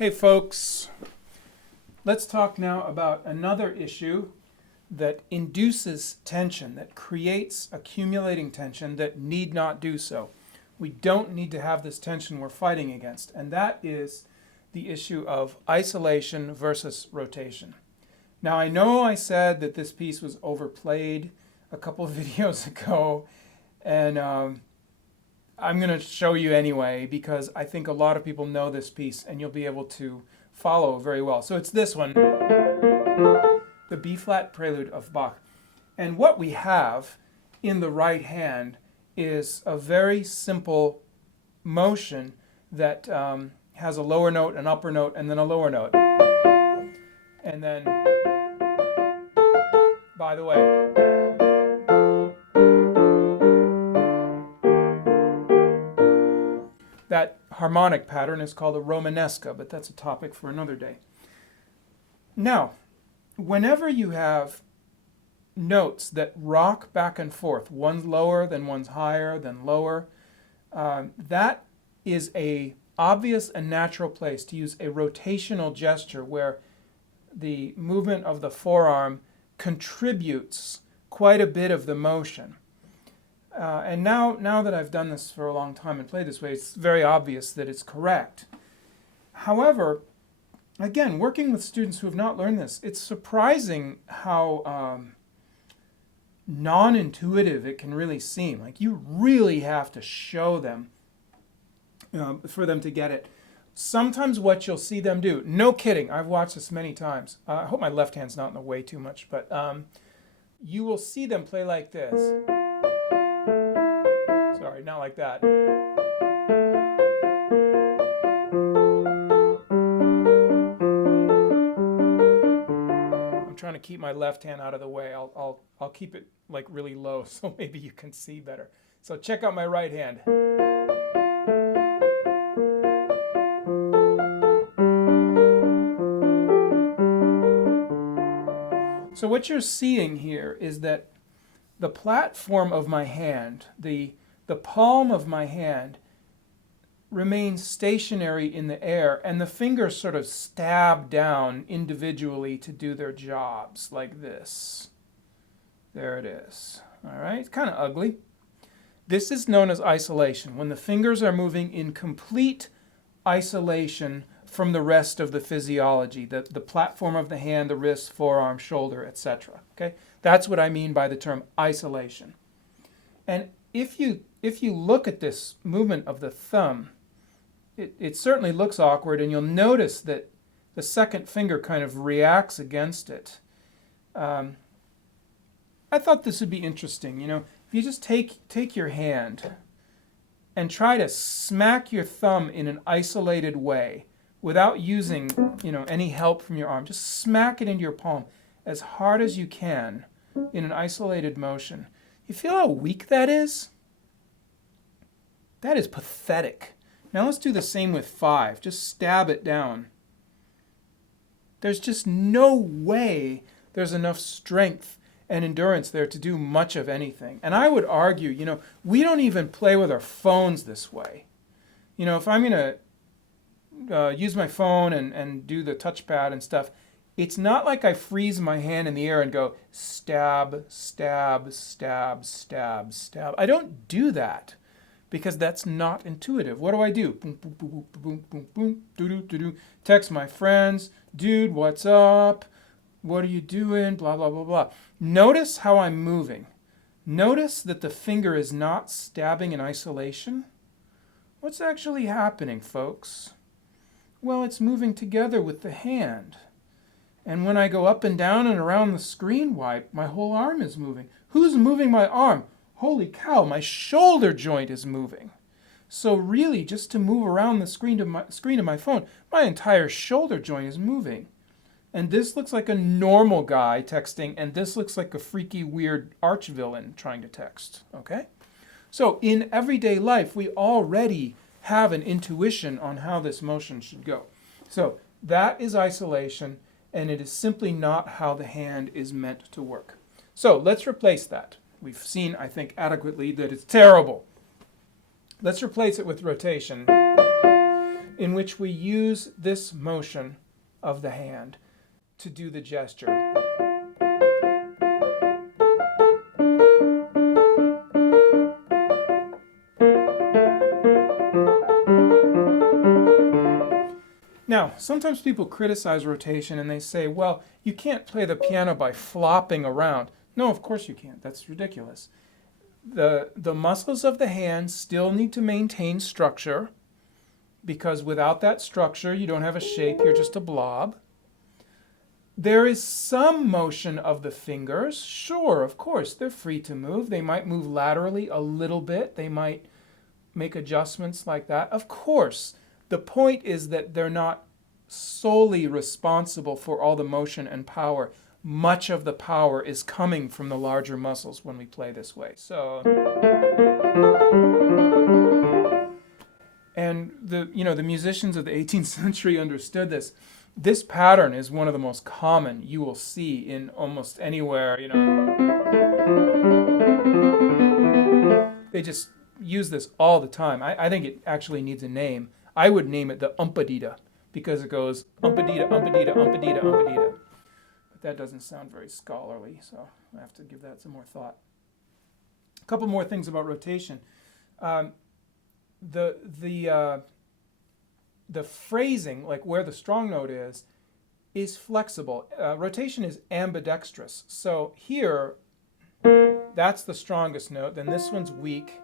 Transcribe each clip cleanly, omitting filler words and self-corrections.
Hey folks, let's talk now about another issue that induces tension, that creates accumulating tension that need not do so. We don't need to have this tension we're fighting against, and that is the issue of isolation versus rotation. Now I know I said that this piece was overplayed a couple of videos ago, and I'm going to show you anyway because I think a lot of people know this piece and you'll be able to follow very well. So it's this one, the B-flat prelude of Bach. And what we have in the right hand is a very simple motion that has a lower note, an upper note, and then a lower note. And then, by the way, that harmonic pattern is called a Romanesca, but that's a topic for another day. Now, whenever you have notes that rock back and forth, one's lower, then one's higher, then lower, that is a obvious and natural place to use a rotational gesture where the movement of the forearm contributes quite a bit of the motion. And now that I've done this for a long time and played this way, it's very obvious that it's correct. However, again, working with students who have not learned this, it's surprising how non-intuitive it can really seem. Like you really have to show them for them to get it. Sometimes what you'll see them do, no kidding, I've watched this many times. I hope my left hand's not in the way too much, but you will see them play like this. Sorry, not like that. I'm trying to keep my left hand out of the way. I'll keep it like really low so maybe you can see better. So check out my right hand. So what you're seeing here is that the platform of my hand, the palm of my hand remains stationary in the air, and the fingers sort of stab down individually to do their jobs, like this. There it is. All right, it's kind of ugly. This is known as isolation, when the fingers are moving in complete isolation from the rest of the physiology, the platform of the hand, the wrist, forearm, shoulder, etc. Okay, that's what I mean by the term isolation. And if you look at this movement of the thumb, it certainly looks awkward, and you'll notice that the second finger kind of reacts against it. I thought this would be interesting. You know, if you just take your hand and try to smack your thumb in an isolated way without using, any help from your arm, just smack it into your palm as hard as you can in an isolated motion. You feel how weak that is? That is pathetic. Now let's do the same with 5. Just stab it down. There's just no way there's enough strength and endurance there to do much of anything. And I would argue, we don't even play with our phones this way. If I'm going to use my phone and do the touchpad and stuff, it's not like I freeze my hand in the air and go stab, stab, stab, stab, stab. I don't do that because that's not intuitive. What do? Boom, boom, boom, boom, boom, boom, boom, doo-doo, doo-doo. Text my friends, dude, what's up? What are you doing? Blah, blah, blah, blah. Notice how I'm moving. Notice that the finger is not stabbing in isolation. What's actually happening, folks? Well, it's moving together with the hand. And when I go up and down and around the screen wipe, my whole arm is moving. Who's moving my arm? Holy cow, my shoulder joint is moving. So really, just to move around the screen of my phone, my entire shoulder joint is moving. And this looks like a normal guy texting, and this looks like a freaky, weird arch villain trying to text, okay? So in everyday life, we already have an intuition on how this motion should go. So that is isolation, and it is simply not how the hand is meant to work. So let's replace that. We've seen, I think, adequately that it's terrible. Let's replace it with rotation. in which we use this motion of the hand to do the gesture. Now, sometimes people criticize rotation and they say, well, you can't play the piano by flopping around. No, of course you can't. That's ridiculous. The muscles of the hand still need to maintain structure, because without that structure, you don't have a shape, you're just a blob. There is some motion of the fingers. Sure, of course, they're free to move. They might move laterally a little bit. They might make adjustments like that. Of course. The point is that they're not solely responsible for all the motion and power. Much of the power is coming from the larger muscles when we play this way. So, and the musicians of the 18th century understood this. This pattern is one of the most common you will see in almost anywhere, They just use this all the time. I think it actually needs a name. I would name it the umpadita, because it goes umpadita, umpadita, umpadita, umpadita. But that doesn't sound very scholarly, so I have to give that some more thought. A couple more things about rotation. The phrasing, like where the strong note is flexible. Rotation is ambidextrous. So here, that's the strongest note. Then this one's weak.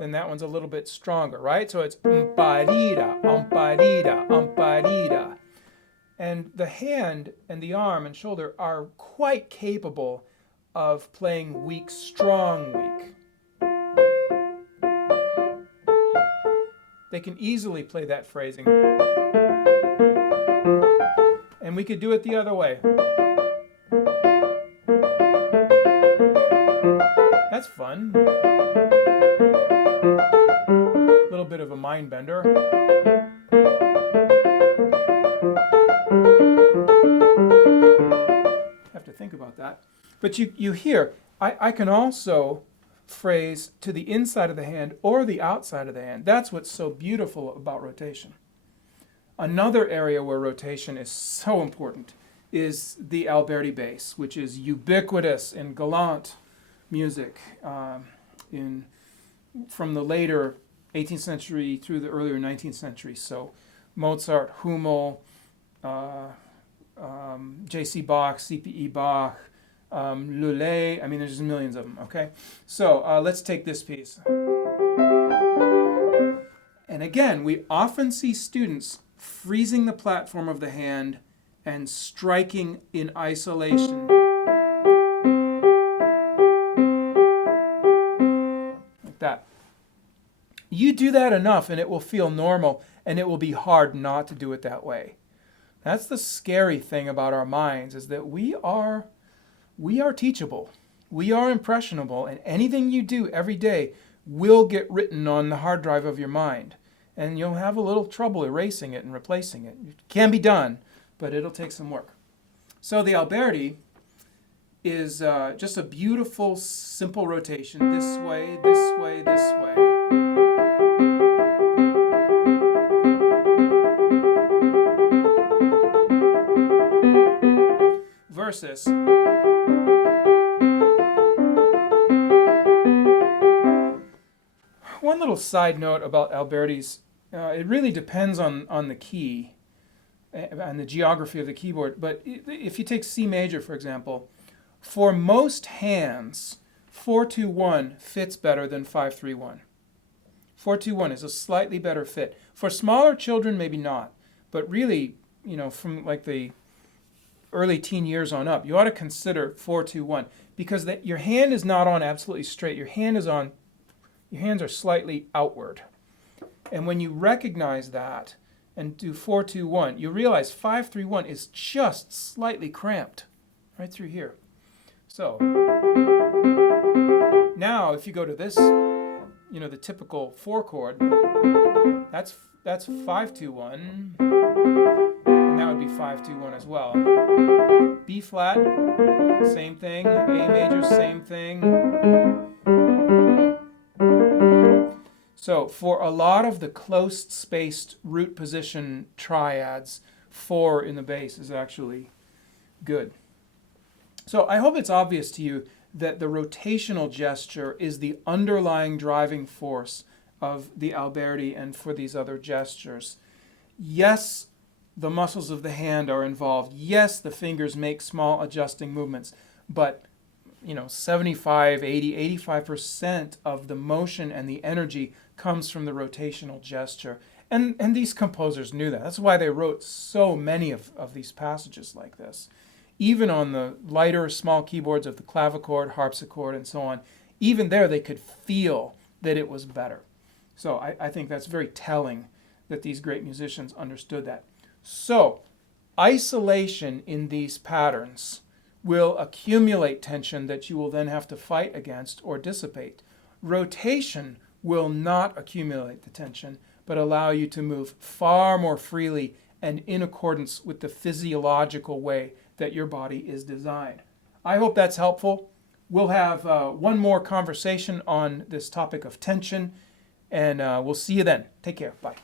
Then that one's a little bit stronger, right? So it's umpadita, umpadita, umpadita. And the hand and the arm and shoulder are quite capable of playing weak, strong, weak. They can easily play that phrasing. And we could do it the other way. That's fun. A little bit of a mind bender. Have to think about that. But you hear, I can also phrase to the inside of the hand or the outside of the hand. That's what's so beautiful about rotation. Another area where rotation is so important is the Alberti bass, which is ubiquitous in galant music from the later 18th century through the earlier 19th century. So Mozart, Hummel, J.C. Bach, C.P.E. Bach, Lully, there's just millions of them, okay? So let's take this piece. And again, we often see students freezing the platform of the hand and striking in isolation. Like that. You do that enough and it will feel normal, and it will be hard not to do it that way. That's the scary thing about our minds, is that we are teachable. We are impressionable, and anything you do every day will get written on the hard drive of your mind. And you'll have a little trouble erasing it and replacing it. It can be done, but it'll take some work. So the Alberti is just a beautiful, simple rotation. This way, this way, this way. Versus one little side note about Alberti's, it really depends on the key and the geography of the keyboard. But if you take C major, for example, for most hands, 4-2-1 fits better than 5-3-1. 4-2-1 is a slightly better fit. For smaller children, maybe not. But really, from like the early teen years on up, you ought to consider 4-2-1, because your hand is not on absolutely straight. Your hands are slightly outward. And when you recognize that and do 4-2-1, you realize 5-3-1 is just slightly cramped right through here. So now if you go to this, the typical 4 chord, that's 5-2-1, and that would be 5-2-1 as well. B flat, same thing. A major, same thing. So for a lot of the close-spaced root position triads, 4 in the bass is actually good. So I hope it's obvious to you that the rotational gesture is the underlying driving force of the Alberti and for these other gestures. Yes, the muscles of the hand are involved. Yes, the fingers make small adjusting movements, but 75, 80, 85% of the motion and the energy comes from the rotational gesture. And these composers knew that. That's why they wrote so many of these passages like this. Even on the lighter, small keyboards of the clavichord, harpsichord, and so on, even there they could feel that it was better. So I think that's very telling that these great musicians understood that. So isolation in these patterns will accumulate tension that you will then have to fight against or dissipate. Rotation will not accumulate the tension, but allow you to move far more freely and in accordance with the physiological way that your body is designed. I hope that's helpful. We'll have one more conversation on this topic of tension, and we'll see you then. Take care. Bye.